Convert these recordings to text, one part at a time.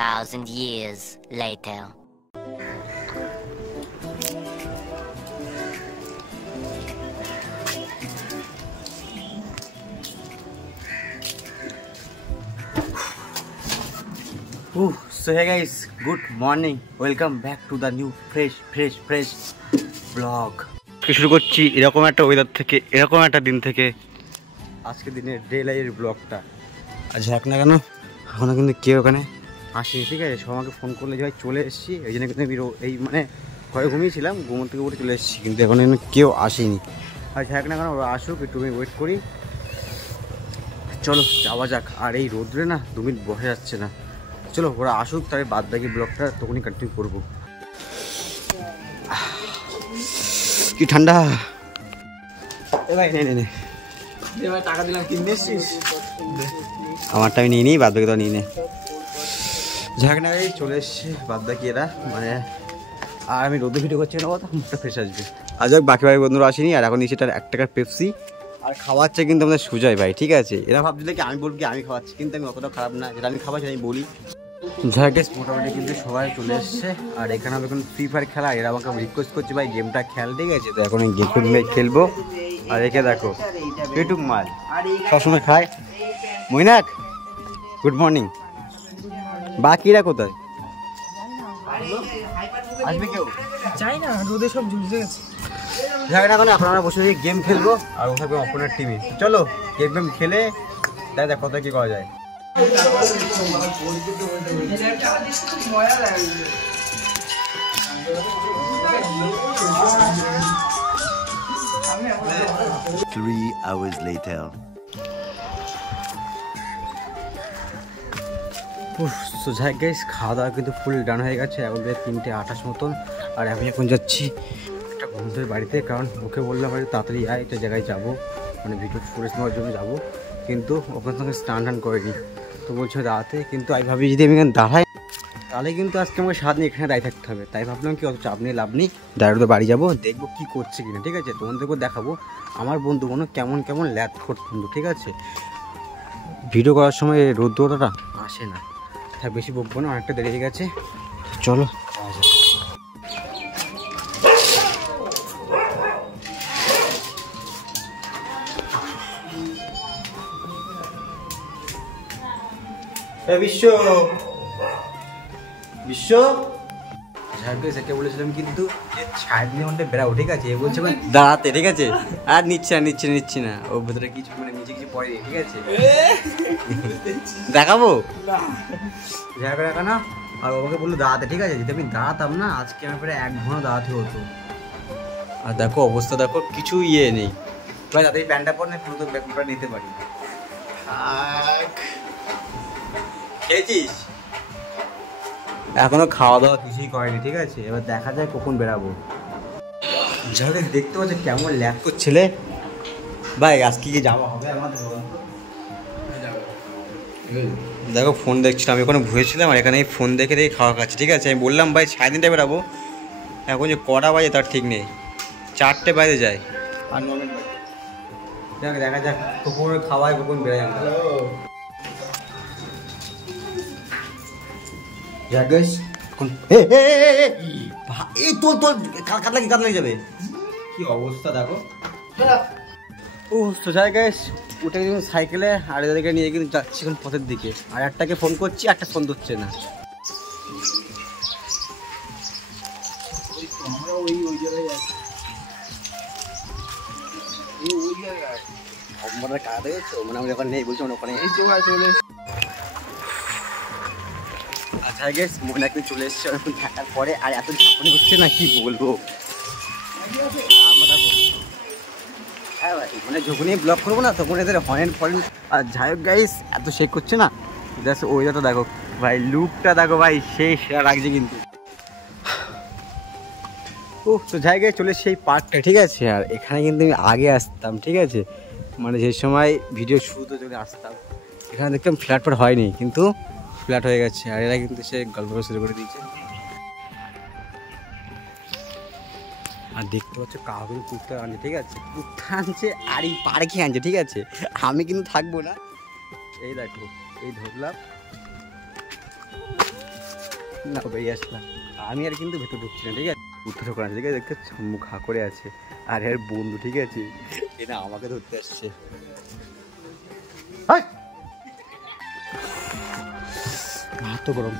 2,000 years later. So hey guys, good morning. Welcome back to the new fresh vlog. শুরু করছি এরকম একটা weather থেকে, এরকম একটা দিন থেকে আজকে দিনের ডে লাইফের ব্লগটা। আজ যাক না কেন এখনো কিন্তু কেউ ওখানে আসেনি, ঠিক আছে? সব আমাকে ফোন করলে যে ভাই চলে এসেছি, এই জন্য কিন্তু এই মানে ঘরে ঘুমিয়েছিলাম, ঘুমোর থেকে উঠে চলে এসেছি, কিন্তু এখন কেউ আসেনি। আর যাক না কেন ওরা আসুক, একটু আমি ওয়েট করি। চলো যাওয়া যাক। আর এই রোদ্রে না 2 মিনিট বসে যাচ্ছে না। চলো ওরা আসুক, তাহলে বাদ বাকি ব্লগটা তখনই কন্টিনিউ করবো। কি ঠান্ডা! টাকা দিলাম কিনে এসছিস? আমারটা আমি নিয়ে নিই, বাদ বাকি তো নিয়ে নে। যাক না ভাই চলে এসছে বাদ বাকি এরা, মানে আর আমি রোদে ভিডিও করছি না, কথা মুখটা ফ্রেশ আসবে। আর যাক বাকি ভাই বন্ধুরা আসেনি, আর এখন নিচে 1 টাকার পেপসি আর খাওয়াচ্ছে কিন্তু আমাদের সুজয় ভাই, ঠিক আছে? এরা ভাবছিল কি আমি বলবো কি আমি খাওয়াচ্ছি, কিন্তু আমি অতটা খারাপ না, যেটা আমি খাওয়াচ্ছি আমি বলি। যাই গেস মোটামুটি কিন্তু সবাই চলে এসছে। আর এখানে আমি এখন ফ্রি ফায়ার খেলা, এরা আমাকে রিকোয়েস্ট করছে ভাই গেমটা খেল, ঠিক আছে? তো এখন এই গেম খেলবো। আর একে দেখো পেটুক মাল সবসময় খায়। মইনাক গুড মর্নিং। বাকিরা কোথায়? আসবে কেউ? চাই না, রোদে সব ঝুলছে গেছে। যাই না, এখন আপনারা বসে গেম খেলবো আর ও থাকবে অপোনেন্ট টিমে। চলো গেম খেলে দেখ কত কি করা যায়। 3 hours later. সো যাই গাইস খাওয়া দাওয়া কিন্তু ফুল ডান হয়ে গেছে, এখন 3:28 মতন। আর আমি এখন যাচ্ছি একটা বন্ধুদের বাড়িতে, কারণ ওকে বললাম আর তাড়াতাড়ি আয়, একটা জায়গায় যাবো, মানে ভিডিও ফুটেজ নেওয়ার জন্য যাবো। কিন্তু ওখান থেকে স্নান করিনি, তো বলছে দাঁড়াতে। কিন্তু আমি ভাবি যদি আমি এখানে দাঁড়াই তাহলে কিন্তু আজকে আমাকে সারাদিন এখানে দাঁড়িয়ে থাকতে হবে। তাই ভাবলাম কি অত চাপ নিয়ে লাভ নেই, ডাইরেক্ট বাড়ি যাবো, দেখবো কী করছে কিনা, ঠিক আছে? তোমাদেরকেও দেখাবো আমার বন্ধু কোনো কেমন ল্যাদ বন্ধু, ঠিক আছে? ভিডিও করার সময় রোদ্রটা আসে না, তাই বেশি বকবো না, অনেকটা দেরি হয়ে গেছে। চলো বিশ্ব বিশ্ব ঝাড়কে বলেছিলাম কিন্তু 6 ঘন্টা বেড়াবো, ঠিক আছে? এ বলছে দাঁড়াতে, ঠিক আছে? আর নিচ্ছি না ও ভেতরে কিছু মানে নিচে কিছু পড়ে, ঠিক আছে? দেখাবো ঝাড়কে দেখা না। আর বাবাকে বললো দাঁড়াতে, ঠিক আছে? যদি আমি দাঁড়াতাম না আজকে আমার প্রায় 1 ঘন্টা দাঁড়াতে হতো। আর দেখো অবস্থা দেখো, কিছু নেই ভাই। তাদের প্যান্টটা পর না পুরো ব্যাগটা নিতে পারি। খেয়েছিস? এখনো খাওয়া দাওয়া কিছুই করেনি, ঠিক আছে? এবার দেখা যায় কখন বেরাবো। যাদের দেখতে পাচ্ছে কেমন ল্যাক করছিলে ভাই, আজকে কি যাওয়া হবে আমাদের? দেখো ফোন দেখছিলাম, আমি ওখানে ঘুরেছিলাম আর এখানে ফোন দেখে খাওয়া খাচ্ছি, ঠিক আছে? আমি বললাম ভাই 3:30 বেরাবো, এখন যে কটা বাজে তার ঠিক নেই, 4টে বাজে যায় আর 9 মিনিট বাজে। দেখা যাক কখন খাওয়ায় কখন বেড়াই আমরা। কাত লাগে যাবে, কি অবস্থা দেখো। উঠে কিন্তু সাইকেলে আর এদেরকে নিয়ে কিন্তু যাচ্ছি এখন পথের দিকে। আর একটাকে ফোন করছি, একটা ফোন ধরছে না। মানে আমি ওখানে নেই বলছি, ওখানে আচ্ছা গেস মনে একদিন চলে এসছে অনেকক্ষণ থাকার পরে, আর এত ঝাঁকুনি হচ্ছে না কি বলবো। হ্যাঁ ভাই, মানে যখন ব্লগ করবো না তখন এদের হরেন আর যাই হোক গাইস এত শেক করছে না। জাস্ট ওইটা দেখো ভাই, লুকটা দেখো ভাই, সেই সেরা লাগছে কিন্তু। ও তো যাই গাইস চলে সেই পার্কটা, ঠিক আছে? আর এখানে কিন্তু আমি আগে আসতাম, ঠিক আছে? মানে যে সময় ভিডিও শুরুতে চলে আসতাম, এখানে দেখতাম ফ্ল্যাট হয়নি, কিন্তু ফ্ল্যাট হয়ে গেছে। আর এরা কিন্তু সে গল্প শুরু করে দিয়েছে। আর দেখতে পাচ্ছ কাউকে কুর্তা আনছে, ঠিক আছে? কুর্তা আনছে আর এই পার্কে আনছে, ঠিক আছে? আমি কিন্তু থাকবো না। এই দেখো এই ধরলাম না বেরিয়ে আসলাম। আমি আর কিন্তু ভেতর ঢুকছি না, ঠিক আছে? উত্তর ঢোকানো আছে, ঠিক আছে? দেখতে মুখ হা করে আছে, আর এর বন্ধু, ঠিক আছে? এটা আমাকে ধরতে আসছে। তো গরম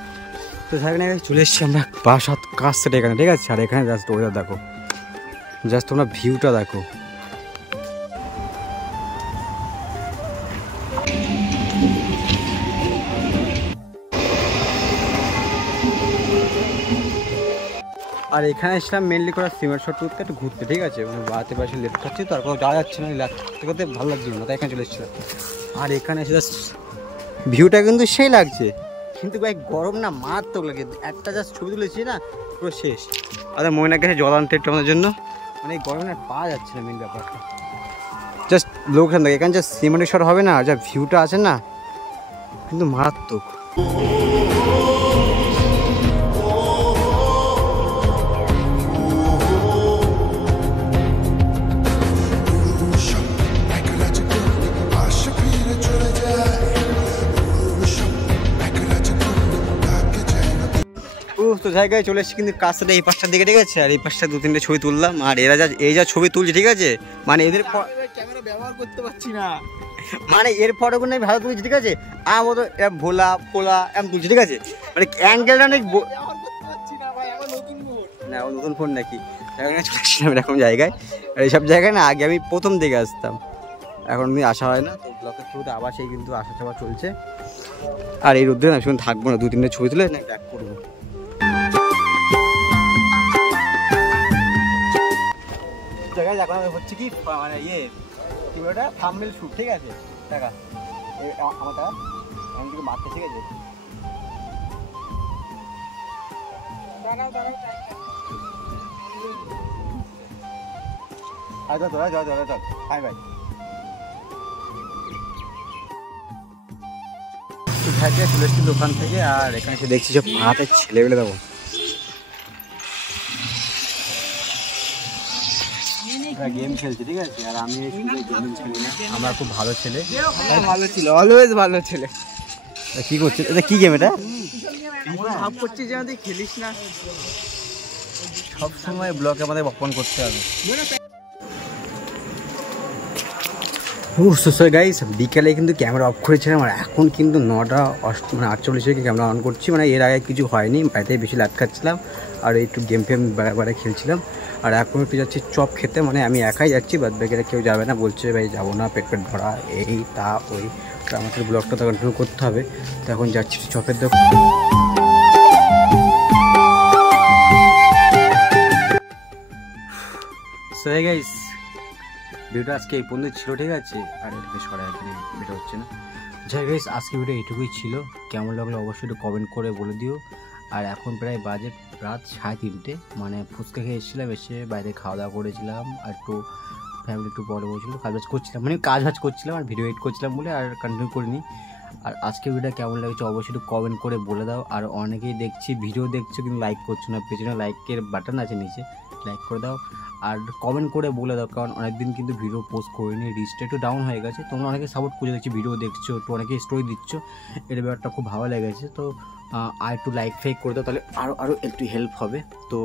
তো সেখানে চলে এসেছি আমরা বাসাত কাজ সেটা এখানে, ঠিক আছে? আর এখানে জাস্ট ওয়েদার দেখো, জাস্ট তোমরা ভিউটা দেখো। আর এখানে এসলাম মেনলি করা সিমেন্ট শট করতে, একটু ঘুরতে, ঠিক আছে? মানে বাড়িতে পাশে লেট খাচ্ছি তো, আর কোনো যাওয়া যাচ্ছে না, লাগতে করতে ভালো লাগছিল না, তাই এখানে চলে এসেছিলাম। আর এখানে এসে জাস্ট ভিউটা কিন্তু সেই লাগছে, কিন্তু ভাই গরম না মারাত্মক লাগে। একটা জাস্ট ছবি তুলেছি না, পুরো শেষ। আর ময়না গেছে জল আনতে একটু আমাদের জন্য, মানে এই গরমে পাওয়া যাচ্ছে না মেন ব্যাপারটা। জাস্ট লোকখান থেকে এখানে জাস্ট সিমেন্টের শট হবে না, যা ভিউটা আছে না কিন্তু মারাত্মক। তো জায়গায় চলে এসেছি, কিন্তু কাজটা এই পাশটার দিকে, ঠিক আছে? আর এই পাশটা 2-3টে ছবি তুললাম। আর এরা যা ছবি তুলছে, ঠিক আছে? মানে এদের ক্যামেরা ব্যবহার করতে পারছি না, মানে এর ফটোগুলো ভালো তুলছে, ঠিক আছে? আমার তো এরা ভোলা ফোলা এমন তুলছে, ঠিক আছে? মানে অ্যাঙ্গেলটা অনেক ব্যবহার করতে পারছি না ভাই, আমার নতুন ফোন। না, ও নতুন ফোন নাকি? সেখানে চলে এসেছিলাম এরকম জায়গায়। আর এইসব জায়গায় না আগে আমি প্রথম দিকে আসতাম, এখন আমি আসা হয় না। তো ব্লকের থ্রুতে আবার সেই কিন্তু আসা যাওয়া চলছে। আর এই রোদ্রে আমি শুনে থাকবো না, 2-3টে ছবি তুলে না ব্যাক করবো। জায়গায় এখন হচ্ছে কি মানে কি ওটা থাম্বনেল শুট, ঠিক আছে? টাকা আমার টাকা এমন কিছু মারতে, ঠিক আছে? আচ্ছা তোরা চল হাই ভাই। চলে এসেছি দোকান থেকে, আর এখানে এসে দেখছি যে পাড়াতে ছেলেগুলো দেবো গেম খেলছে, ঠিক আছে? আর আমি গেম খেলি না, আমার খুব ভালো ছেলে, ভালো ছিল, অলওয়েজ ভালো ছেলে। কি করছে এটা? কি গেম এটা? ভাব করছিস যে আমাদের খেলিস না, সব সময় ব্লকে আমাদের অপমান করতে হবে। গাইস বিকালে কিন্তু ক্যামেরা অফ করেছিলাম, আর এখন কিন্তু 9টা 48 ক্যামেরা অন করছি। মানে এর আগে কিছু হয়নি, বাড়িতে বেশি লাট খাচ্ছিলাম আর একটু গেম ফেম বারে খেলছিলাম। আর এখন একটু যাচ্ছি চপ খেতে, মানে আমি একাই যাচ্ছি, বাদ বাকিরা কেউ যাবে না, বলছে ভাই যাবো না, পেট ভরা এই তা ওই। তো আমাদের ব্লগটা তো কন্টিনিউ করতে হবে। তো এখন যাচ্ছি চপের দোকান। গাইস ভিডিওটা আজকে এই পর্যন্ত ছিল, ঠিক আছে? আর বেশ করা ভিডিও হচ্ছে না। যাই গাইস আজকে ভিডিও এইটুকুই ছিল। কেমন লাগলো অবশ্যই একটু কমেন্ট করে বলে দিও। আর এখন প্রায় বাজে রাত 3:30, মানে ফুচকা খেয়ে এসেছিলাম, এসে বাইরে খাওয়া দাওয়া করেছিলাম, আর একটু ফ্যামিলি একটু বড় বলছিল, কাজ করছিলাম, মানে কাজ করছিলাম আর ভিডিও এডিট করছিলাম বলে আর কন্টিনিউ করিনি। আর আজকে ভিডিওটা কেমন লাগছে অবশ্যই একটু কমেন্ট করে বলে দাও। আর অনেকেই দেখছি ভিডিও দেখছো কিন্তু লাইক করছো না, পেছনে লাইকের বাটন আছে নিচে, লাইক করে দাও আর কমেন্ট করে বলে দাও, কারণ অনেকদিন কিন্তু ভিডিও পোস্ট করিনি, রিচটা একটু ডাউন হয়ে গেছে। তোমরা অনেকে সাপোর্ট করে দেখছি, ভিডিও দেখছো, একটু অনেকে স্টোরি দিচ্ছ, এটা ব্যাপারটা খুব ভালো লেগেছে। তো আর একটু লাইক ফাইক করে দাও, তাহলে আরও একটু হেল্প হবে। তো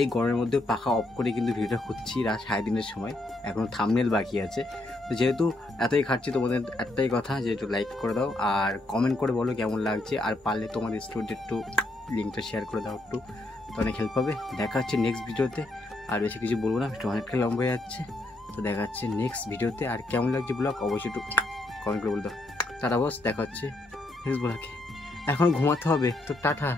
এই গরমের মধ্যে পাখা অফ করে কিন্তু ভিডিওটা করছি রাত 3:30 সময়, এখনও থাম্বনেল বাকি আছে। তো যেহেতু এতই খাচ্ছি, তোমাদের একটাই কথা যে একটু লাইক করে দাও আর কমেন্ট করে বলো কেমন লাগছে, আর পারলে তোমাদের স্টোরিতে একটু লিঙ্কটা শেয়ার করে দাও, একটু তো অনেক হেল্প হবে। দেখা হচ্ছে নেক্সট ভিডিওতে। আর বেশি কিছু বলবো না, অনেকটা লম্বা হয়ে যাচ্ছে। তো দেখা হচ্ছে নেক্সট ভিডিওতে। আর কেমন লাগছে ব্লগ অবশ্যই একটু কমেন্ট করে বলে দাও। টাটা বস, দেখা হচ্ছে নেক্সট ব্লগে। এখন ঘুমাতে হবে, তো টাটা।